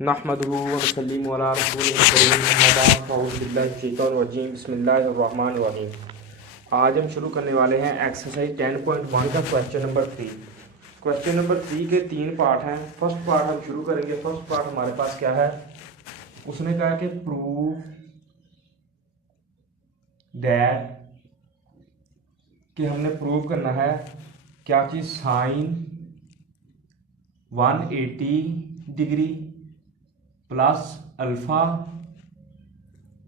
नहमदुहु व नसल्लिमु अला रसूलिल करीम अम्मा बाद फ़अऊज़ु बिल्लाहि मिनश शैतानिर रजीम बिस्मिल्लाहिर रहमानिर रहीम। आज हम शुरू करने वाले हैं एक्सरसाइज 10.1 का क्वेश्चन नंबर 3। क्वेश्चन नंबर 3 के 3 पार्ट हैं। फर्स्ट पार्ट हम शुरू करेंगे। फर्स्ट पार्ट हमारे पास क्या है, उसने कहा कि प्रूव दैट, कि हमने प्रूव करना है क्या चीज़, साइन 180 डिग्री प्लस अल्फ़ा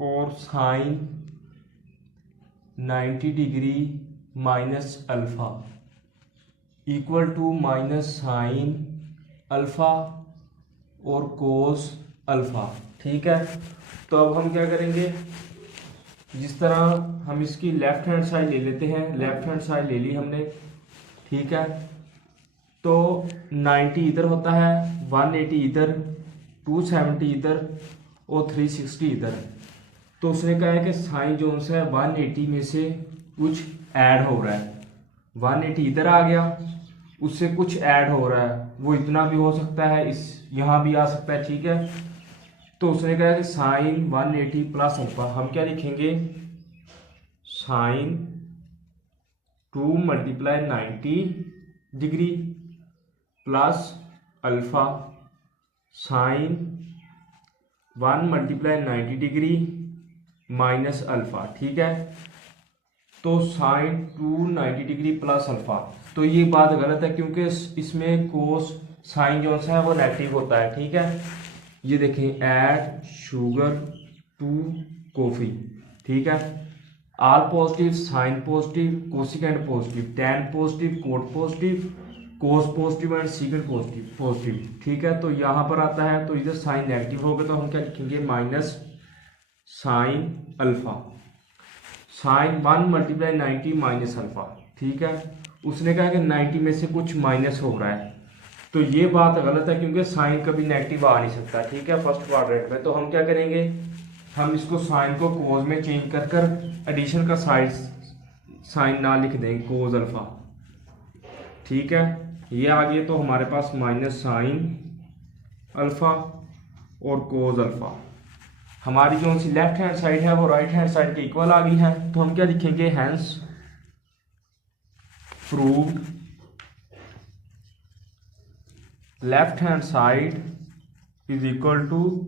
और sine 90 degree minus alpha equal to minus sine alpha और कोस अल्फ़ा। ठीक है, तो अब हम क्या करेंगे, जिस तरह हम इसकी लेफ़्ट हैंड साइड ले लेते हैं। लेफ़्ट हैंड साइड ले ली हमने, ठीक है। तो 90 इधर होता है, 180 इधर, 270 इधर और 360 इधर। तो उसने कहा है कि साइन जो है 180 में से कुछ ऐड हो रहा है। 180 इधर आ गया, उससे कुछ ऐड हो रहा है, वो इतना भी हो सकता है, इस यहाँ भी आ सकता है। ठीक है, तो उसने कहा कि साइन 180 प्लस अल्फा, हम क्या लिखेंगे, sine 2 multiply 90 degree plus alpha sine 1 multiply 90 degree minus alpha. ठीक है, तो साइन 2 90 डिग्री प्लस अल्फा। तो ये बात गलत है क्योंकि इसमें कोस साइन जो है वो नेगेटिव होता है। ठीक है, ये देखें, ऐड शुगर टू कॉफ़ी। ठीक है, all positive, sine positive, cosecant positive, tan positive, cot positive, cos positive and secant positive. ठीक है, तो यहाँ पर आता है, तो इधर साइन नेगेटिव हो गया, तो हम क्या लिखेंगे, minus sine alpha sine 1 multiply 90 minus alpha. ठीक है, उसने कहा कि 90 में से कुछ माइनस हो रहा है, तो ये बात गलत है क्योंकि साइन कभी नेगेटिव आ नहीं सकता। ठीक है, फर्स्ट क्वाड्रेंट में। तो हम क्या करेंगे, हम इसको साइन को कोस में चेंज कर कर एडिशन का साइन ना लिख देंगे, कोस अल्फा। ठीक है, ये आ गया, तो हमारे पास माइनस साइन अल्फा और कोस अल्फा। हमारी जो सी लेफ्ट हैंड साइड है वो राइट हैंड साइड के इक्वल आ गई है, तो हम क्या लिखेंगे, hence proved left hand side is equal to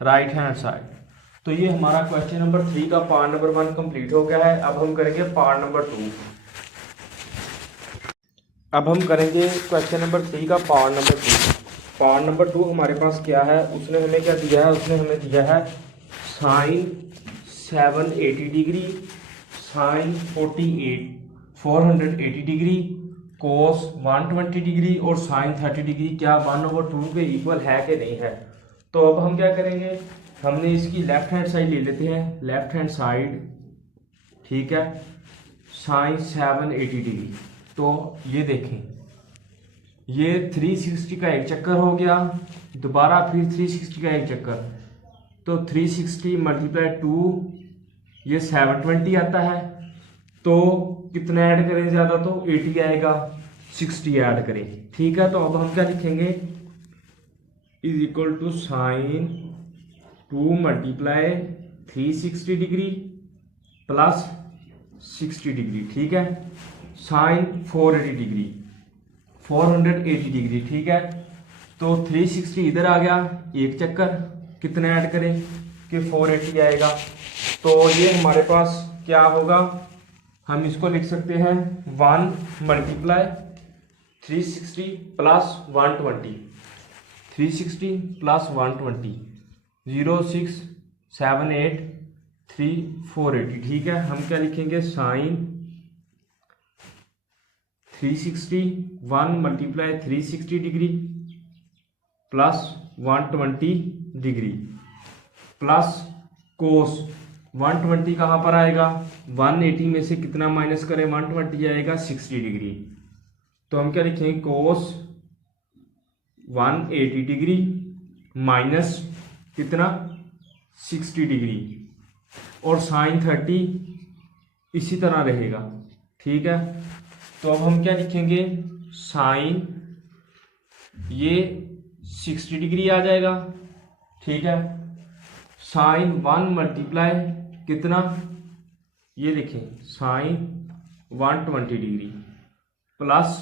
right hand side. तो ये हमारा क्वेश्चन नंबर 3 का पार्ट नंबर 1 कंप्लीट हो गया है। अब हम करेंगे पार्ट नंबर 2। अब हम करेंगे क्वेश्चन नंबर 3 का पार्ट नंबर 2। पार्ट नंबर 2 हमारे पास क्या है, उसने हमें क्या दिया है, उसने हमें दिया है साइन 780 डिग्री, साइन 480 डिग्री, कोस 120 डिग्री और साइन 30 डिग्री क्या 1/2 के इक्वल है कि नहीं है। तो अब हम क्या करेंगे, हमने इसकी लेफ्ट हैंड साइड ले लेते हैं। लेफ्ट हैंड साइड, ठीक है, साइन 780 डिग्री। तो ये देखें, ये 360 का एक चक्कर हो गया, दोबारा फिर 360 का एक चक्कर, तो 360 मल्टीप्लाई 2 ये 720 आता है। तो कितना ऐड करें, ज़्यादा तो 80 आएगा, 60 ऐड करें। ठीक है, तो अब हम क्या लिखेंगे, is equal to sine 2 multiply 360 degree plus 60 degree. ठीक है, साइन 480 डिग्री, 480 डिग्री। ठीक है, तो 360 इधर आ गया, एक चक्कर, कितने ऐड करें कि 480 आएगा। तो ये हमारे पास क्या होगा, हम इसको लिख सकते हैं 1 मल्टीप्लाई 360 प्लस 120, 360 प्लस 120, 0 6 7 8 3 480। ठीक है, हम क्या लिखेंगे, sine 360 1 multiply 360 degree plus 120 degree plus cos 120 कहाँ पर आएगा, 180 में से कितना माइनस करें, 120 आएगा, 60 डिग्री। तो हम क्या लिखेंगे, कोस 180 डिग्री माइनस कितना, 60 डिग्री और साइन 30 इसी तरह रहेगा। ठीक है, तो अब हम क्या लिखेंगे, साइन ये 60 डिग्री आ जाएगा ठीक है। साइन 1 मल्टीप्लाई कितना, ये देखें sine 120 degree plus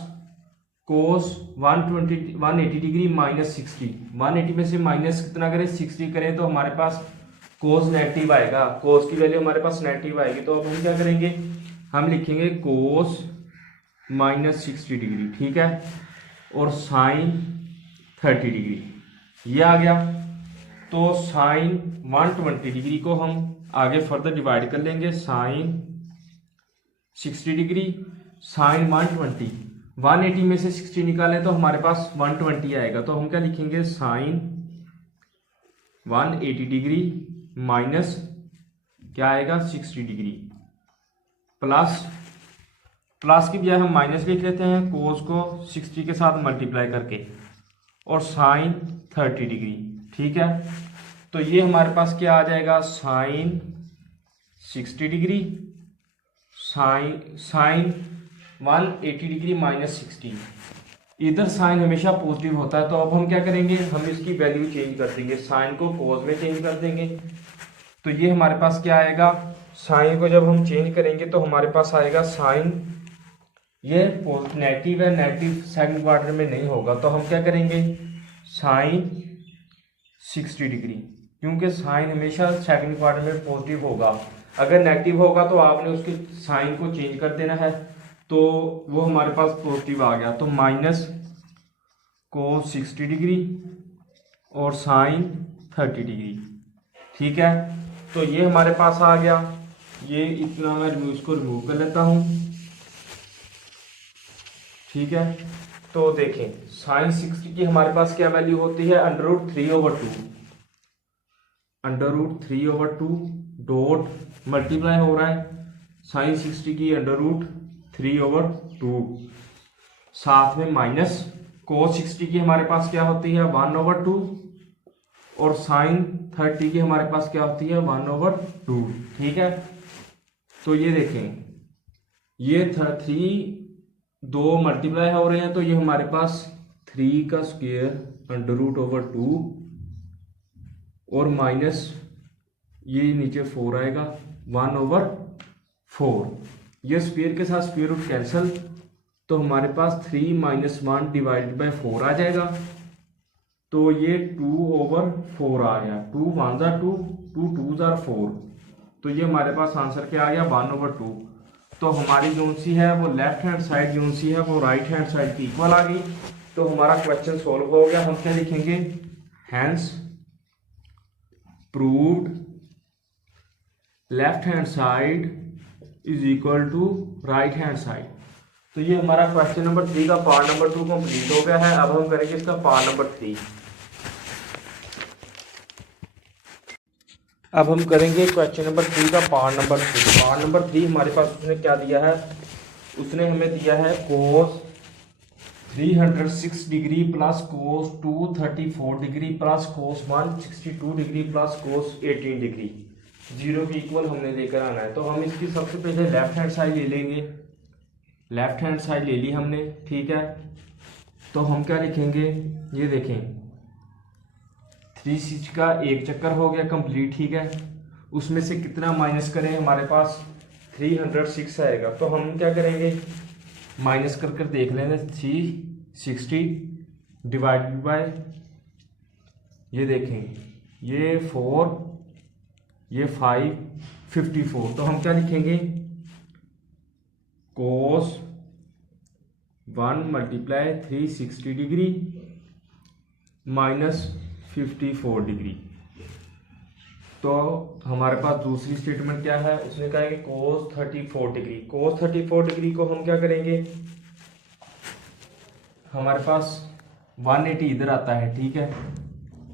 cos 180 degree minus 60। 180 में से माइनस कितना करें, 60 करें तो हमारे पास कोस नेगेटिव आएगा, कोस की वैल्यू हमारे पास नेगेटिव आएगी। तो अब हम क्या करेंगे, हम लिखेंगे कोस माइनस 60 डिग्री, ठीक है, और साइन 30 डिग्री, ये आ गया। तो साइन 120 डिग्री को हम आगे फर्दर डिवाइड कर लेंगे, साइन 60 डिग्री साइन 120, 180 में से 60 निकालें तो हमारे पास 120 आएगा। तो हम क्या लिखेंगे, साइन 180 डिग्री माइनस क्या आएगा 60 डिग्री, प्लस की बजाय हम माइनस लिख लेते हैं, कोस को 60 के साथ मल्टीप्लाई करके, और साइन 30 डिग्री, ठीक है। तो ये हमारे पास क्या आ जाएगा, sine 60 degree sine 180 degree minus 60। इधर साइन हमेशा पॉजिटिव होता है, तो अब हम क्या करेंगे, हम इसकी वैल्यू चेंज कर देंगे, साइन को कोस में चेंज कर देंगे। तो ये हमारे पास क्या आएगा, साइन को जब हम चेंज करेंगे तो हमारे पास आएगा साइन, ये नेगेटिव है, नेगेटिव सेकंड क्वार्टर में नहीं होगा, तो हम क्या करेंगे, साइन 60 डिग्री, क्योंकि साइन हमेशा सेकंड क्वार्टर में पॉजिटिव होगा। अगर नेगेटिव होगा तो आपने उसके साइन को चेंज कर देना है, तो वो हमारे पास पॉजिटिव आ गया। तो माइनस कोस 60 डिग्री और साइन 30 डिग्री, ठीक है। तो ये हमारे पास आ गया, ये इतना मैं इसको रिमूव कर लेता हूँ, ठीक है। तो देखें साइन 60 की हमारे पास क्या वैल्यू होती है, √3/2, √3/2 डॉट मल्टीप्लाई हो रहा है साइन 60 की √3/2, साथ में माइनस कोस 60 की हमारे पास क्या होती है 1/2, और साइन 30 की हमारे पास क्या होती है 1/2, ठीक है। तो ये देखें, ये 3 दो मल्टीप्लाई हो रहे हैं, तो ये हमारे पास 3 का स्क्वायर √2 और माइनस ये नीचे 4 आएगा 1/4, ये स्क्वायर के साथ स्क्वायर रूट कैंसिल, तो हमारे पास 3 - 1 डिवाइडेड बाय 4 आ जाएगा। तो ये 2/4 आ गया, 2 × 1 = 2, 2 × 2 = 4, तो ये हमारे पास आंसर क्या आ गया 1/2। तो हमारी जो सी है वो लेफ्ट हैंड साइड जो सी है वो राइट हैंड साइड की इक्वल आ गई। तो हमारा क्वेश्चन सॉल्व हो गया। हम क्या लिखेंगे, hence proved left hand side is equal to right hand side. तो ये हमारा क्वेश्चन नंबर 3 का पार्ट नंबर 2 कंप्लीट हो गया है। अब हम करेंगे इसका पार्ट नंबर 3। अब हम करेंगे क्वेश्चन नंबर 3 का पार्ट नंबर 3। पार्ट नंबर 3 हमारे पास उसने क्या दिया है, उसने हमें दिया है कोस 306 डिग्री प्लस कोस 234 डिग्री प्लस कोस 162 डिग्री प्लस कोस 18 डिग्री, 0 के इक्वल हमने लेकर आना है। तो हम इसकी सबसे पहले लेफ्ट हैंड साइड ले लेंगे, लेफ्ट हैंड साइड ले ली हमने, ठीक है। तो हम क्या लिखेंगे, ये देखें 360 का एक चक्कर हो गया कंप्लीट, ठीक है। उसमें से कितना माइनस करें, हमारे पास 306 आएगा। तो हम क्या करेंगे, माइनस कर कर देख लेंगे, 360 डिवाइडेड बाय, ये देखें ये 4 ये 5 54। तो हम क्या लिखेंगे, कोस 1 × 360 डिग्री माइनस 54 डिग्री। तो हमारे पास दूसरी स्टेटमेंट क्या है, उसने कहा है कि कोस 34 डिग्री, कोस 34 डिग्री को हम क्या करेंगे, हमारे पास 180 इधर आता है, ठीक है।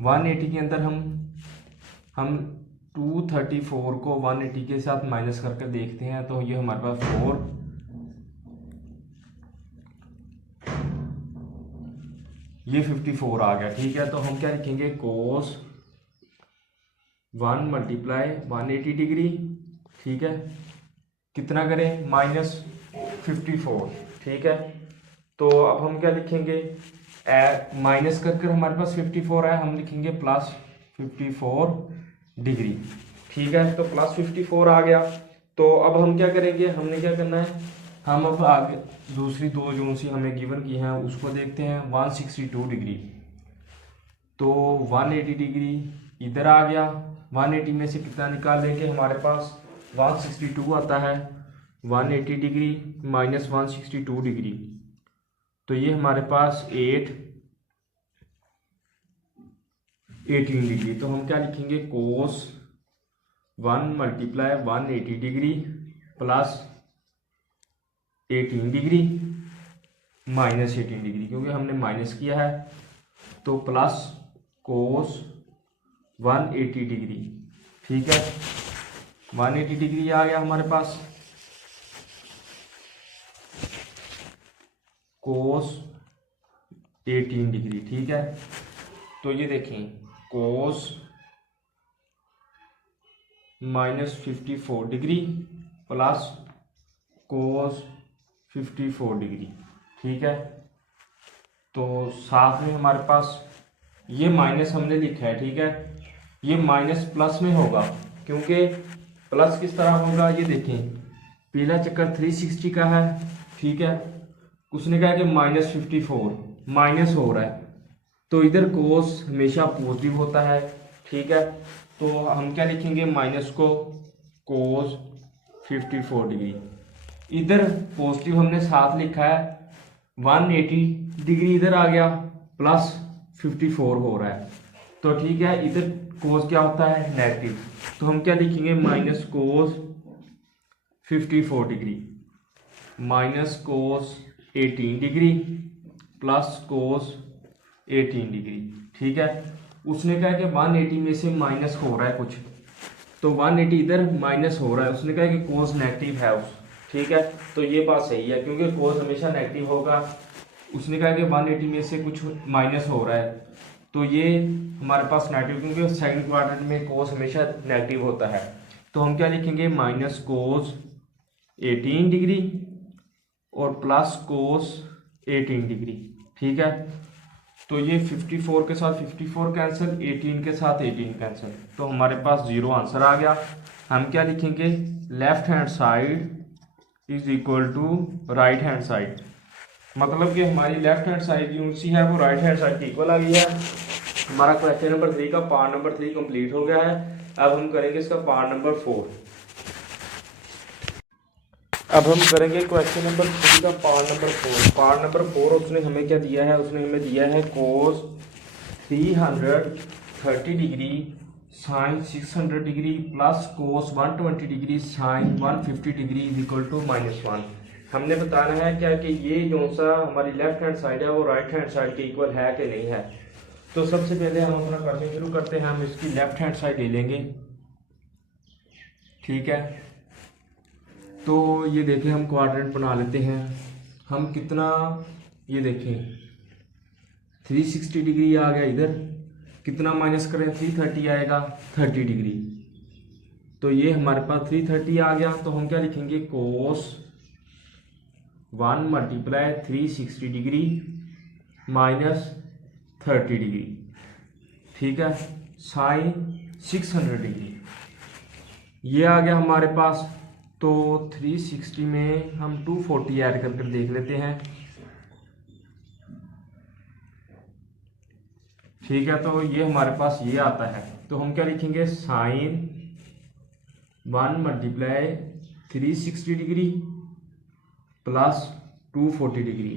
180 के अंदर हम 234 को 180 के साथ माइनस करके देखते हैं। तो ये हमारे पास 4, ये 54 आ गया, ठीक है। तो हम क्या लिखेंगे, कोस 1 × 180 डिग्री, ठीक है, कितना करें -54, ठीक है। तो अब हम क्या लिखेंगे, माइनस कर कर हमारे पास 54 है, हम लिखेंगे 54 डिग्री। ठीक है, तो प्लस 54 आ गया। तो अब हम क्या करेंगे, हमने क्या करना है, हम अब आगे दूसरी दो जो सी हमें गिवन की हैं उसको देखते हैं। 162 डिग्री, तो 180 डिग्री इधर आ गया। 180 में से कितना निकाल लेंगे, हमारे पास 162 आता है। 180 डिग्री माइनस 162 डिग्री, तो ये हमारे पास 18 डिग्री। तो हम क्या लिखेंगे, कोस 1 multiply 180 degree plus 18 degree minus 18 degree, क्योंकि हमने माइनस किया है, तो प्लस कोस 180 डिग्री। ठीक है, 180 डिग्री आ गया हमारे पास। कोस 18 डिग्री। ठीक है, तो ये देखें, कोस -54 डिग्री प्लस कोस 54 डिग्री। ठीक है, तो साथ में हमारे पास ये माइनस हमने लिखा है। ठीक है, ये माइनस प्लस में होगा, क्योंकि प्लस किस तरह होगा, ये देखें, पहला चक्कर 360 का है। ठीक है, उसने कहा कि -54 माइनस हो रहा है, तो इधर कोस हमेशा पॉजिटिव होता है। ठीक है, तो हम क्या लिखेंगे, माइनस को कोस 54 डिग्री, इधर पॉजिटिव हमने साथ लिखा है। 180 डिग्री इधर आ गया, प्लस 54 हो रहा है, तो ठीक है, इधर कोस क्या होता है, नेगेटिव, तो हम क्या लिखेंगे, माइनस कोस 54 डिग्री माइनस कोस 18 डिग्री प्लस कोस 18 डिग्री। ठीक है, उसने कहा कि 180 में से माइनस हो रहा है कुछ, तो 180 इधर माइनस हो रहा है, उसने कहा कि कोस नेगेटिव है उस। ठीक है, तो ये बात सही है, क्योंकि कोस हमेशा नेगेटिव होगा। उसने कहा कि 180 में से कुछ माइनस हो रहा है, तो ये हमारे पास नेगेटिव, क्योंकि सेकंड क्वाड्रेंट में कोस हमेशा नेगेटिव होता है। तो हम क्या लिखेंगे, माइनस कोस 18 डिग्री और प्लस कोस 18 डिग्री। ठीक है, तो ये 54 के साथ 54 कैंसिल, 18 के साथ 18 कैंसिल, तो हमारे पास 0 आंसर आ गया। हम क्या लिखेंगे, left hand side is equal to right hand side, मतलब कि हमारी लेफ्ट हैंड साइड जो सी है वो राइट हैंड साइड की इक्वल आ गई है। हमारा क्वेश्चन नंबर 3 का पार्ट नंबर 3 कंप्लीट हो गया है। अब हम करेंगे इसका पार्ट नंबर 4। अब हम करेंगे क्वेश्चन नंबर 3 का पार्ट नंबर 4। पार्ट नंबर 4 उसने हमें क्या दिया है, उसने हमें दिया है cos 330 degree sine 600 degree plus cos 120 degree sine 150 degree is equal to -1। हमने बताना है क्या कि ये जो सा हमारी लेफ्ट हैंड साइड है वो राइट हैंड साइड के इक्वल है कि नहीं है। तो सबसे पहले हम अपना क्वेश्चन शुरू करते हैं। हम इसकी लेफ्ट हैंड साइड ले लेंगे। ठीक है, तो ये देखें, हम क्वाड्रेंट बना लेते हैं। हम कितना, ये देखें 360 डिग्री आ गया, इधर कितना माइनस करें, 330 आएगा 30 डिग्री, तो ये हमारे पास 330 आ गया। तो हम क्या लिखेंगे, कोस 1 मल्टीप्लाई 360 डिग्री माइनस 30 डिग्री। ठीक है, साइन 600 डिग्री, ये आ गया हमारे पास। तो 360 में हम 240 ऐड कर देख लेते हैं। ठीक है, तो ये हमारे पास ये आता है, तो हम क्या लिखेंगे, sine 1 multiply 360 degree plus 240 degree.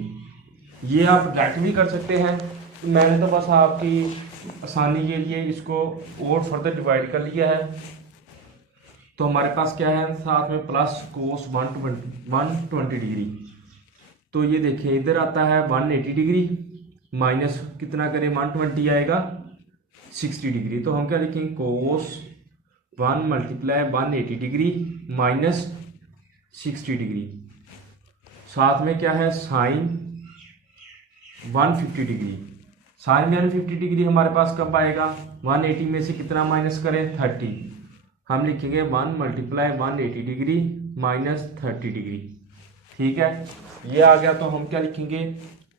ये आप डायरेक्ट भी कर सकते हैं, तो मैंने तो बस आपकी आसानी के लिए इसको और फर्दर डिवाइड कर लिया है। तो हमारे पास क्या है, साथ में प्लस कोस 120 डिग्री, तो ये देखिए इधर आता है 180 डिग्री माइनस कितना करें, 120 आएगा 60 डिग्री। तो हम क्या लिखेंगे, कोस 1 मल्टीप्लाई 180 डिग्री माइनस 60 डिग्री, साथ में क्या है, साइन 150 डिग्री। साइन 150 डिग्री हमारे पास कब आएगा, 180 में से कितना माइनस करें, 30। हम लिखेंगे 1 मल्टीप्लाई 180 डिग्री माइनस 30 डिग्री। ठीक है, ये आ गया। तो हम क्या लिखेंगे,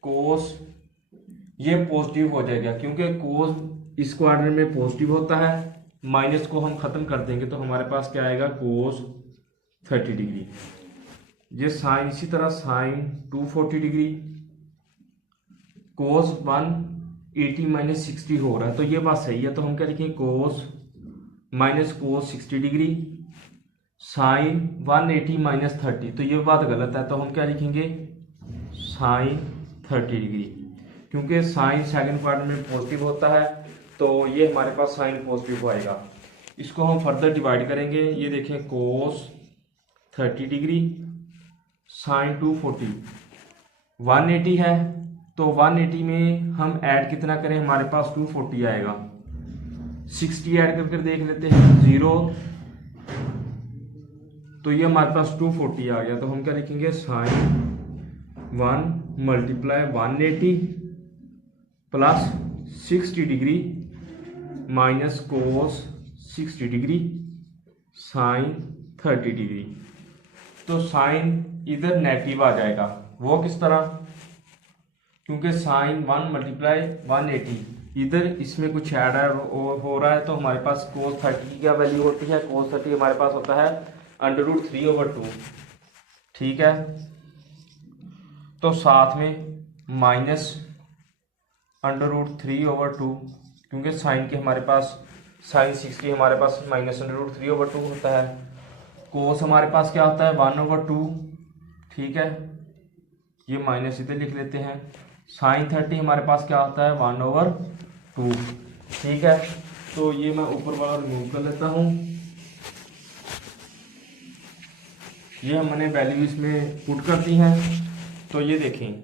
कोस, ये पॉजिटिव हो जाएगा, क्योंकि कोस इस क्वाड्रेंट में पॉजिटिव होता है, माइनस को हम खत्म कर देंगे तो हमारे पास क्या आएगा कोस 30 डिग्री। ये साइन इसी तरह साइन 240 डिग्री, कोस 180 माइनस 60 हो रहा है तो ये बात सही है, तो हम क्या लिखेंगे cos minus cos 60 degree, sine 180 minus 30 तो ये बात गलत है, तो हम क्या लिखेंगे साइन 30 डिग्री, क्योंकि साइन सेकंड क्वाड्रेंट में पॉजिटिव होता है तो ये हमारे पास साइन पॉजिटिव आएगा। इसको हम फर्दर डिवाइड करेंगे, ये देखें कोस 30 डिग्री साइन 240 180 है तो 180 में हम ऐड कितना करें, हमारे पास 240 आएगा, 60 ऐड करके देख लेते हैं 0 तो ये हमारे पास 240 आ गया, तो हम क्या लिखेंगे sine 1 multiply 180 plus 60 degree minus cos 60 degree sine 30 degree. तो साइन इधर नेगेटिव आ जाएगा, वो किस तरह, क्योंकि साइन 1 मल्टीप्लाई 180 इधर इसमें कुछ ऐड हो रहा है तो हमारे पास कोस 30 की क्या वैल्यू होती है, कोस 30 हमारे पास होता है √3/2, ठीक है। तो साथ में माइनस √3/2, क्योंकि साइन के हमारे पास साइन 60 हमारे पास माइनस √3/2 होता है, कोस हमारे पास क्या होता है 1/2, ठीक है, ये माइनस इधर लिख लेते हैं, साइन 30 हमारे पास क्या होता है 1/2, ठीक है। तो ये मैं ऊपर वाला रिमूव कर लेता हूँ, ये हमने वैल्यू इसमें पुट कर दी है, तो ये देखें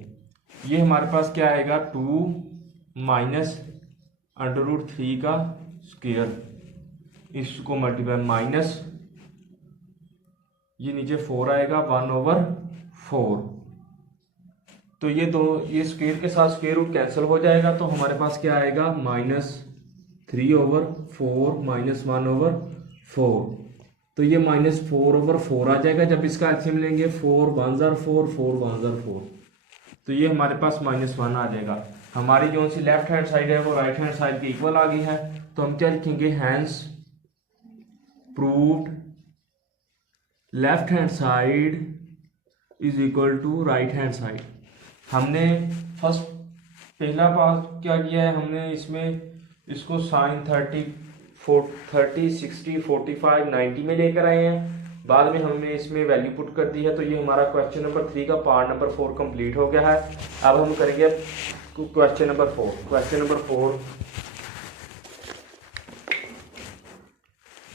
ये हमारे पास क्या आएगा 2 माइनस √3 का स्क्वायर, इसको मल्टीप्लाई माइनस ये नीचे 4 आएगा 1/4, तो ये स्क्वायर के साथ स्क्वायर रूट कैंसिल हो जाएगा, तो हमारे पास क्या आएगा -3/4 माइनस 1/4, तो ये -4/4 आ जाएगा। जब इसका एलसीएम लेंगे 4 1 जार 4 4 1 जार 4, तो ये हमारे पास -1 आ जाएगा। हमारी जो सी लेफ्ट हैंड साइड है वो राइट हैंड साइड के इक्वल आ गई है, तो हम क्या लिखेंगे hence proved left hand side is equal to right hand side. हमने फर्स्ट पहला पार्ट क्या किया है, हमने इसमें इसको साइन 30 60 45 90 में लेकर आए हैं, बाद में हमने इसमें वैल्यू पुट कर दी है, तो ये हमारा क्वेश्चन नंबर 3 का पार्ट नंबर 4 कंप्लीट हो गया है। अब हम करेंगे क्वेश्चन नंबर 4। Question number 4